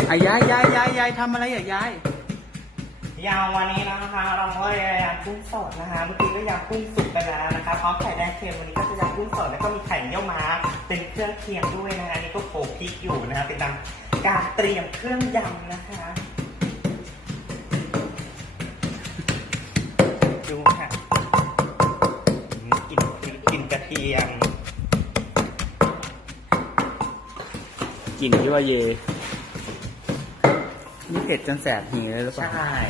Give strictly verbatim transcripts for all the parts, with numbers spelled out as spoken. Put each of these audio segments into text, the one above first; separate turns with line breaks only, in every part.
อ่ะยายยายยายยายทำอะไรอ่ะยาย
ยาววันนี้นะคะเราก็ยำกุ้งสดนะคะเมื่อกี้ก็ยำกุ้งสุกไปแล้วนะคะพร้อมไข่แดงเค็มวันนี้ก็จะยำกุ้งสดแล้วก็มีไข่เยี่ยวม้าเป็นเครื่องเคียงด้วยนะคะนี่ก็โขลกพริกอยู่นะคะเป็นการเตรียมเครื่องยำนะคะดูค่ะกลิ่นกลิ่นกระเทียม
กลิ่นที่ว่าเยนี่เผ็ดจนแสบหีเลยหรือเปล่า
ใช่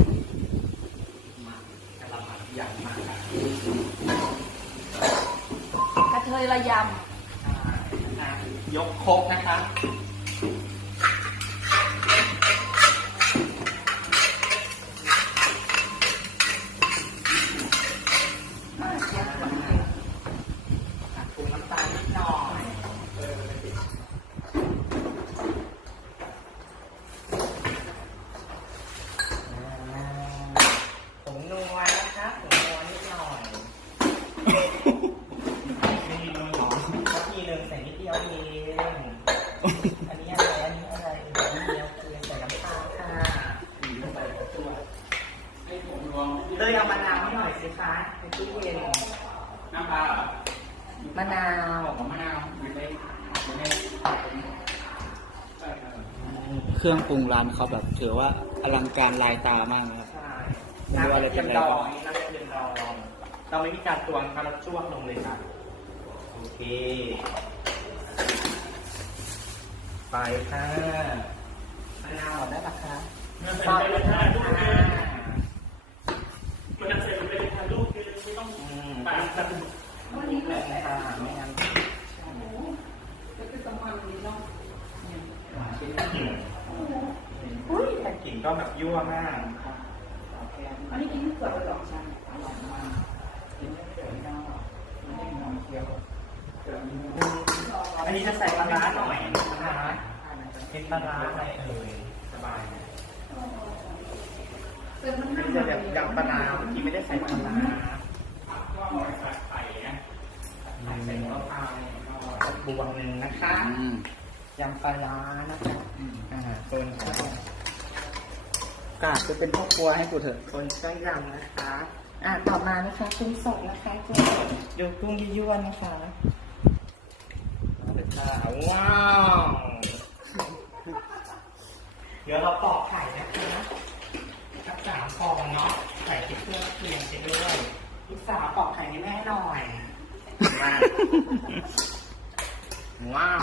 กระเทยระย
ำยกครกนะคะปรุงน้ำตาลนิดหน่อยผงนัวนะคะผงนัวนิดหน่อยไม่มีนมหรอสักทีหนึ่งใส่นิดเดียวเองอันนี้อะไรอันนี้อะไรนิดเดียวคือใส่น้ำตาลค่ะเลยเอามะนาวให้หน่อยสิคะในตู้เย็นน้ำปลามะนาวมะนาวอยู่ในอยู่ใน
เครื่องปรุงร้านเขาแบบถือว่าอลังการลายตามากนะครับ
น้ำกระเทียมดองน้ำกระเทียมดองเราไม่มีการตวงการจ้วงลงเลยค่ะโอเคไปค่ะมะนาวได้ปะคะซอยเลยค่ะมันจะเสร็จเป็นถ่ายรูปคือไม่ต้องไปกันวันนี้เลยค่ะไม่งั้นโอ้โหจะเป็นสมันดีเนาะอุ้ยแต่กลิ่นก็แบบยั่วมากอันนี้กินเกือบหลอกฉันหลอกมากกินไม่เกินนอกไม่ได้นอนเคี้ยวอันนี้จะใส่ปลาร้าหน่อยนะคะเป็นปลาร้าอะไรเอ่ยสบายนี่จะแบบยำปลาร้าเมื่อกี้ไม่ได้ใส่ปลาร้าก็ใส่ไข่นะใส่มะพร้าวบวงหนึ่งนะคะยำปลาร้านะคะอ่าโซนของ
กาดจะเป็นพ่อครัวให้กูเถอะ
คนเครื่องยำนะคะ อ่าต่อมานะคะกุ้งสดนะคะกุ้งสดดูกุ้งยั่วๆนะคะเอาเลยค่ะว้าวเดี๋ยวเราปอกไข่นะคะสักสามฟองเนาะใส่เครื่องเคียงไปด้วยลูกสาวปอกไข่ให้แม่หน่อยว้าว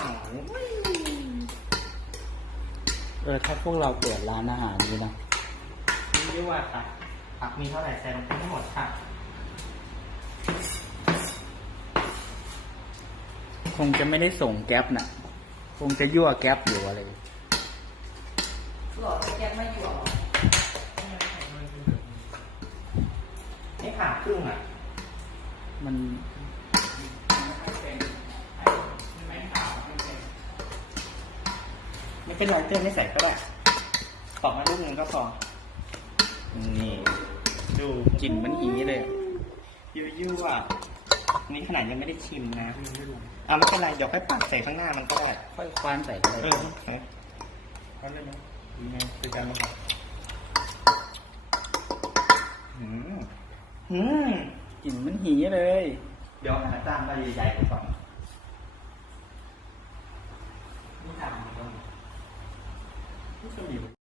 เออถ้าพวกเราเปิดร้านอาหารนี้นะ
ยั่วค่ะผักมีเท่าไหร่ใส่ลงไปทั้งหมดค่ะ
คงจะไม่ได้ส่งแก๊ปนะคงจะยั่วแก๊ปอยู่อะไร
หลอดแก๊ปไม่อยู่หรอ
ให้ผ่าครึ่งอ่ะ
มัน
ไม่เป็นไรเติมไม่ใส่ก็ได้ตอกมาลูกนึงก็พอนี่ดู
กลิ่นมันหีเลย
ยั่วๆอ่ะนี่ขนาดยังไม่ได้ชิมนะอ่ะไม่เป็นไรเดี๋ยวค่อยปักใส่ข้างหน้ามันก็ได้
ค่อยคว้านใส่ก็ได้
เออคว้านเลยไหมยังไงคือการนะครับหืมหืม
กลิ่นมันหีเลย
เดี๋ยวหาจานใบใหญ่ๆก่อนนี่จานนี่ก็มี